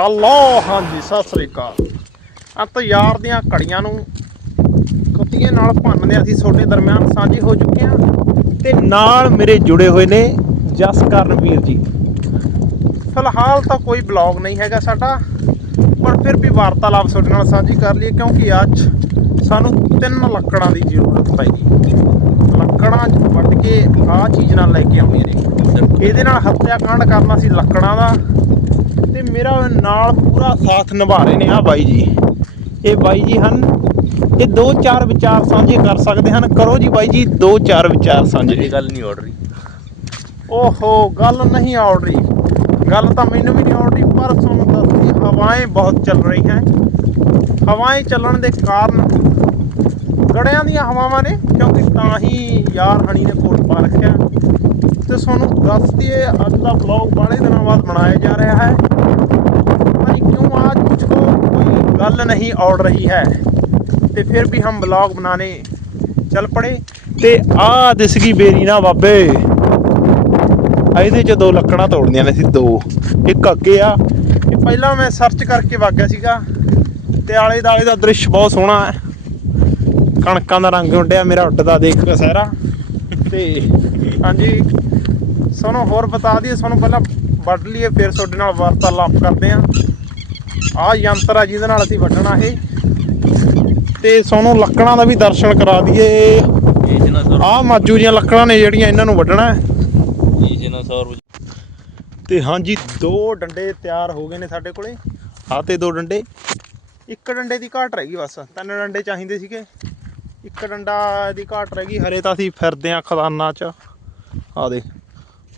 Hello ਹਾਂਜੀ ਸਤਿ ਸ੍ਰੀ ਅਕਾਲ। ਅੰਤ ਯਾਰ ਦੀਆਂ ਘੜੀਆਂ ਨੂੰ ਕੁੱਤੀਆਂ ਨਾਲ ਭੰਨਦੇ ਅਸੀਂ ਤੁਹਾਡੇ ਦਰਮਿਆਨ ਸਾਂਝੇ ਹੋ ਚੁੱਕੇ ਹਾਂ ਤੇ ਨਾਲ ਮੇਰੇ ਜੁੜੇ ਹੋਏ ਨੇ ਜਸਕਰਨ ਵੀਰ ਜੀ। ਫਿਲਹਾਲ ਤਾਂ ਕੋਈ ਬਲੌਗ ਨਹੀਂ ਹੈਗਾ ਸਾਡਾ ਪਰ ਫਿਰ ਵੀ ਵਾਰਤਾਲਾਪ ਤੁਹਾਡੇ ਨਾਲ ਸਾਂਝੀ ਕਰ ਲਈਏ ਕਿਉਂਕਿ ਅੱਜ ਸਾਨੂੰ ਤਿੰਨ ਲੱਕੜਾਂ ਦੀ ਜ਼ਰੂਰਤ ਪਈ। ਲੱਕੜਾਂ ਵੱਢ ਕੇ ਆਹ ਚੀਜ਼ ਨਾਲ ਲੈ ਕੇ ਆਉਣੀਆਂ ਨੇ। ਇਹਦੇ ਨਾਲ ਹੱਤਿਆ ਕਾਂਡ ਕਰਨਾ ਸੀ ਲੱਕੜਾਂ ਦਾ ਤੇ ਮੇਰਾ ਨਾਲ ਪੂਰਾ ਸਾਥ ਨਿਭਾ ਰਹੇ ਨੇ ਆ ਬਾਈ ਜੀ। ਇਹ ਬਾਈ ਜੀ ਹਨ। ਇਹ ਦੋ ਚਾਰ ਵਿਚਾਰ ਸਾਂਝੇ ਕਰ ਸਕਦੇ ਹਨ। ਕਰੋ ਜੀ ਬਾਈ ਜੀ ਦੋ ਚਾਰ ਵਿਚਾਰ ਸਾਂਝੇ। ਇਹ ਗੱਲ ਨਹੀਂ ਆਰਡਰੀ ਓਹੋ ਗੱਲ ਨਹੀਂ ਆਉੜ ਰਹੀ ਗੱਲ ਤਾਂ ਮੈਨੂੰ ਵੀ ਨਹੀਂ ਆਉੜ ਰਹੀ ਪਰ ਤੁਹਾਨੂੰ ਦੱਸਦੀ ਹਵਾएं ਬਹੁਤ ਚੱਲ ਰਹੀਆਂ ਹਵਾएं ਚੱਲਣ ਦੇ ਕਾਰਨ ਗੜਿਆਂ ਦੀਆਂ ਹਵਾਵਾਂ ਨੇ ਕਿਉਂਕਿ ਤਾਂ ਹੀ ਯਾਰ ਹਣੀ ਨੇ ਕੋਟ ਪਾ ਰੱਖਿਆ। ਤੇ ਤੁਹਾਨੂੰ ਦੱਸ ਦਈਏ ਅੱਜ ਦਾ ਵਲੌਗ ਬਾਲੇ ਦਿਨਾਂ ਬਾਅਦ ਬਣਾਇਆ ਜਾ ਰਿਹਾ ਹੈ। नहीं औड़ रही है ਤੇ ਫਿਰ ਵੀ ਹਮ ਵਲੌਗ ਬਣਾਣੇ ਚੱਲ ਪੜੇ ਤੇ ਆ ਦਿਸ ਗਈ ਬੇਰੀ ਨਾ ਬਾਬੇ ਆ ਇਹਦੇ ਚ ਦੋ ਲੱਕੜਾਂ ਤੋੜਨੀਆਂ ਨੇ ਸੀ ਦੋ ਇੱਕ ਅੱਗੇ ਆ ਇਹ ਪਹਿਲਾਂ ਮੈਂ ਸਰਚ ਕਰਕੇ ਵਾਗਿਆ ਸੀਗਾ ਤੇ ਆਲੇ ਦਾਲੇ ਦਾ ਦ੍ਰਿਸ਼ ਬਹੁਤ ਸੋਹਣਾ ਹੈ ਕਣਕਾਂ ਦਾ ਰੰਗ ਉੱਡਿਆ ਮੇਰਾ ਉੱਡਦਾ ਦੇਖ ਕੇ ਸਹਿਰਾ ਤੇ ਹਾਂਜੀ ਸਾਨੂੰ ਹੋਰ ਬਤਾ ਦਈਏ ਸਾਨੂੰ ਪਹਿਲਾਂ ਵੱਢ ਲਈਏ ਫਿਰ ਤੁਹਾਡੇ ਨਾਲ ਵਾਰਤਾਲਾਪ ਕਰਦੇ ਆਂ ਆਹ ਯੰਤਰ ਆ ਜਿਹਦੇ ਨਾਲ ਅਸੀਂ ਵੱਢਣਾ ਇਹ। ਤੇ ਸਾਨੂੰ ਲੱਕੜਾਂ ਦਾ ਵੀ ਦਰਸ਼ਨ ਕਰਾ ਦਈਏ। ਆਹ ਮਾਜੂ ਦੀਆਂ ਲੱਕੜਾਂ ਨੇ ਜਿਹੜੀਆਂ ਇਹਨਾਂ ਨੂੰ ਵੱਢਣਾ ਜਨਾ ਸੌਰ ਤੇ ਹਾਂਜੀ ਦੋ ਡੰਡੇ ਤਿਆਰ ਹੋ ਗਏ ਨੇ ਸਾਡੇ ਕੋਲੇ। ਆਹ ਤੇ ਦੋ ਡੰਡੇ। ਇੱਕ ਡੰਡੇ ਦੀ ਘਾਟ ਰਹਿ ਗਈ ਬਸ। ਤਿੰਨ ਡੰਡੇ ਚਾਹੀਦੇ ਸੀਗੇ। ਇੱਕ ਡੰਡਾ ਦੀ ਘਾਟ ਰਹਿ ਗਈ। ਹਰੇ ਤਾਂ ਅਸੀਂ ਫਿਰਦੇ ਆਂ ਖਦਾਨਾਂ 'ਚ। ਆ ਦੇ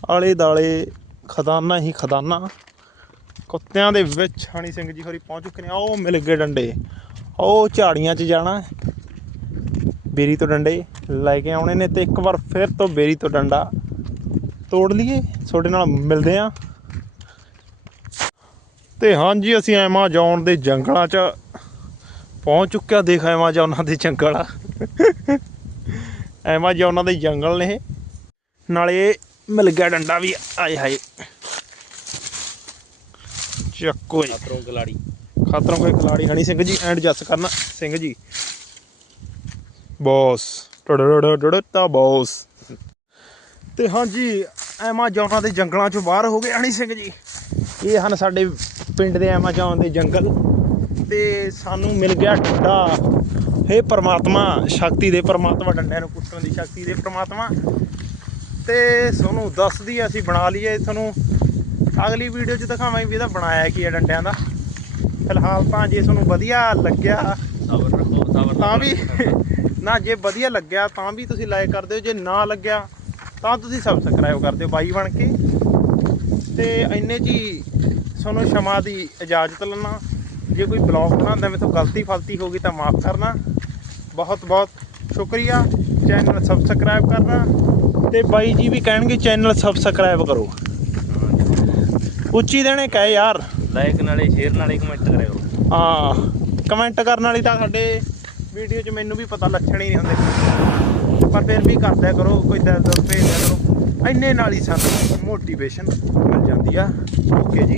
ਆਲੇ ਦਾਲੇ ਖਦਾਨਾ ਹੀ ਖਦਾਨਾ। ਕੁੱਤਿਆਂ ਦੇ ਵਿੱਚ ਹਣੀ ਸਿੰਘ ਜੀ ਹੋਰੀ ਪਹੁੰਚ ਚੁੱਕੇ ਨੇ ਉਹ ਮਿਲ ਗਏ ਡੰਡੇ। ਉਹ ਝਾੜੀਆਂ 'ਚ ਜਾਣਾ। ਬੇਰੀ ਤੋਂ ਡੰਡੇ ਲੈ ਕੇ ਆਉਣੇ ਨੇ ਤੇ ਇੱਕ ਵਾਰ ਫਿਰ ਤੋਂ ਬੇਰੀ ਤੋਂ ਡੰਡਾ ਤੋੜ ਲਈਏ। ਤੁਹਾਡੇ ਨਾਲ ਮਿਲਦੇ ਆ ਤੇ ਹਾਂਜੀ, ਅਸੀਂ ਐਮਾਜ਼ੋਨ ਦੇ ਜੰਗਲਾਂ 'ਚ ਪਹੁੰਚ ਚੁੱਕਿਆ। ਦੇਖ ਐਮਾਜ਼ੋਨਾਂ ਦੇ ਜੰਗਲ ਐਮਾਜ਼ੋਨਾਂ ਦੇ ਜੰਗਲ ਨੇ ਨਾਲੇ ਮਿਲ ਗਿਆ ਡੰਡਾ ਵੀ। ਆਏ ਹਾਏ। ਚੱਕੋ ਜੀ। ਖਤਰੋਂ ਗਲਾੜੀ ਖਾਤਰੋਂ ਕੋਈ ਖਿਲਾੜੀ ਹਣੀ ਸਿੰਘ ਜੀ ਐਂਡ ਜੱਸ ਕਰਨਾ। ਸਿੰਘ ਜੀ। ਬੌਸ। ਟੜੜੜੜੜਤਾ ਬੌਸ ਤੇ ਹਾਂਜੀ ਐਮਾਜ਼ੋਨਾਂ ਦੇ ਜੰਗਲਾਂ ਚੋਂ ਬਾਹਰ ਹੋ ਗਏ ਹਣੀ ਸਿੰਘ ਜੀ ਇਹ ਹਨ ਸਾਡੇ ਪਿੰਡ ਦੇ ਐਮਾਜ਼ੋਨ ਦੇ ਜੰਗਲ ਤੇ ਸਾਨੂੰ ਮਿਲ ਗਿਆ ਡੰਡਾ ਹੇ ਪ੍ਰਮਾਤਮਾ ਸ਼ਕਤੀ ਦੇ ਪ੍ਰਮਾਤਮਾ ਡੰਡਿਆਂ ਨੂੰ ਕੁੱਟਣ ਦੀ ਸ਼ਕਤੀ ਦੇ ਪ੍ਰਮਾਤਮਾ ਤੇ ਤੁਹਾਨੂੰ ਦੱਸਦੀ ਅਸੀਂ ਬਣਾ ਲਈਏ ਤੁਹਾਨੂੰ ਅਗਲੀ ਵੀਡੀਓ 'ਚ ਦਿਖਾਵਾਂਗੇ ਵੀ ਇਹਦਾ ਬਣਾਇਆ ਕੀ ਹੈ ਡੰਡਿਆਂ ਦਾ। ਫਿਲਹਾਲ ਤਾਂ ਜੇ ਤੁਹਾਨੂੰ ਵਧੀਆ ਲੱਗਿਆ ਸਬਰ ਰੱਖੋ ਸਬਰ ਤਾਂ ਵੀ ਨਾ ਜੇ ਵਧੀਆ ਲੱਗਿਆ ਤਾਂ ਵੀ ਤੁਸੀਂ ਲਾਈਕ ਕਰ ਦਿਓ। ਜੇ ਨਾ ਲੱਗਿਆ ਤਾਂ ਤੁਸੀਂ ਸਬਸਕ੍ਰਾਈਬ ਕਰ ਦਿਓ ਬਾਈ ਬਣ ਕੇ। ਤੇ ਇੰਨੇ ਜੀ ਤੁਹਾਨੂੰ ਸ਼ਮਾ ਦੀ ਇਜਾਜ਼ਤ ਲੈਣਾ ਜੇ ਕੋਈ ਬਲੌਗ ਬਣਾਉਂਦਾ ਮੇਰੇ ਤੋਂ ਗਲਤੀ ਫਲਤੀ ਹੋ ਗਈ ਤਾਂ ਮਾਫ ਕਰਨਾ। ਬਹੁਤ ਬਹੁਤ ਸ਼ੁਕਰੀਆ। ਚੈਨਲ ਸਬਸਕ੍ਰਾਈਬ ਕਰਨਾ। ਤੇ ਬਾਈ ਜੀ ਵੀ ਕਹਿਣਗੇ ਚੈਨਲ ਸਬਸਕ੍ਰਾਈਬ ਕਰੋ। ਉੱਚੀ ਦੇਣੇ ਕਹੇ ਯਾਰ। ਲਾਈਕ ਨਾਲੇ ਸ਼ੇਅਰ ਨਾਲੇ ਕਮੈਂਟ ਕਰਿਓ। ਹਾਂ ਕਮੈਂਟ ਕਰਨ ਵਾਲੀ ਤਾਂ ਸਾਡੇ ਵੀਡੀਓ 'ਚ ਮੈਨੂੰ ਵੀ ਪਤਾ ਲੱਛਣ ਹੀ ਨਹੀਂ ਹੁੰਦੇ। ਪਰ ਫਿਰ ਵੀ ਕਰਦਿਆ ਕਰੋ ਕੋਈ ਦਿਲ ਦੁਲ ਭੇਜ ਦਿਆ ਕਰੋ। ਇੰਨੇ ਨਾਲ ਹੀ ਸਾਨੂੰ ਮੋਟੀਵੇਸ਼ਨ ਮਿਲ ਜਾਂਦੀ ਆ। ਓਕੇ ਜੀ।